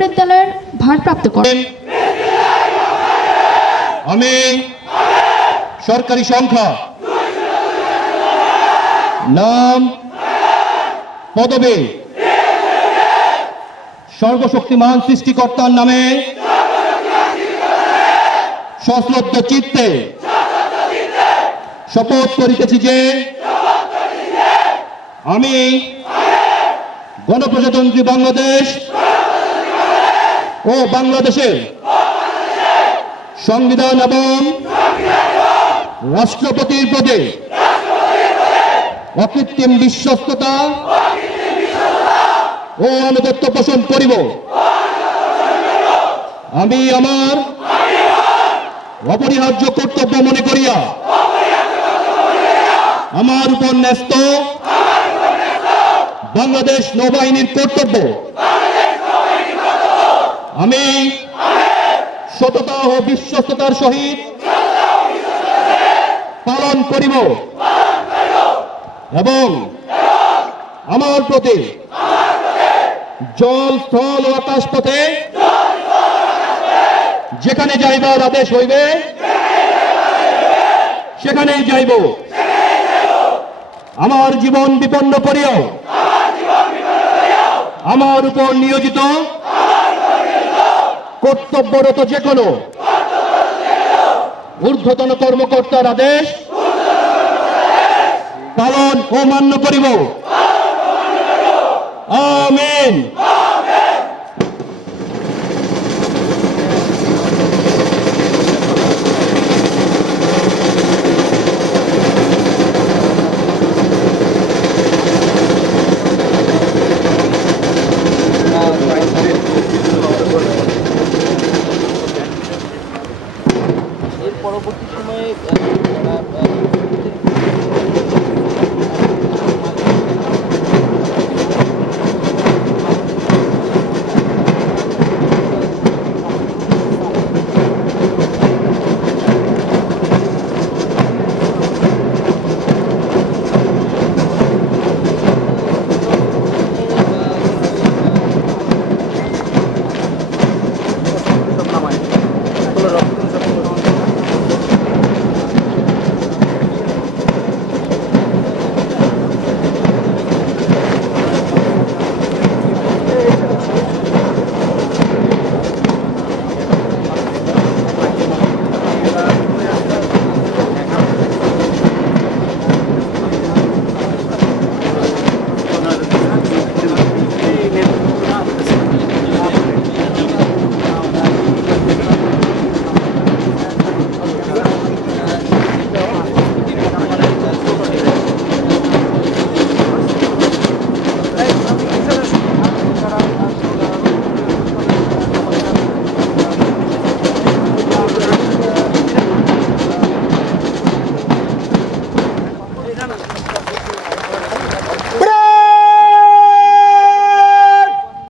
বিদ্যালয়ের ভারপ্রাপ্ত কর আমি সরকারি সংখ্যা। নাম পদবী। সর্বশক্তিমান সৃষ্টিকর্তার নামে সশ্রদ্ধ চিত্তে শপথ করিতেছি যে আমি গণপ্রজাতন্ত্রী বাংলাদেশ ও বাংলাদেশের সংবিধান এবং রাষ্ট্রপতির পদে অকৃত্রিম বিশ্বস্ততা ও আনুগত্য পোষণ করিব। আমি আমার অপরিহার্য কর্তব্য মনে করিয়া আমার উপর ন্যস্ত বাংলাদেশ নৌবাহিনীর কর্তব্য আমি সততা ও বিশ্বস্ততার সহিত পালন করিব এবং আমার প্রতি জল, স্থল ও আকাশ পথে যেখানে যাইবার আদেশ হইবে, সেখানেই যাইব। আমার জীবন বিপন্ন করিও। আমার উপর নিয়োজিত কর্তব্যরত যে কোনো। ঊর্ধ্বতন কর্মকর্তার আদেশ পালন ও মান্য করিব। আমিন। পরবর্তী সময়ে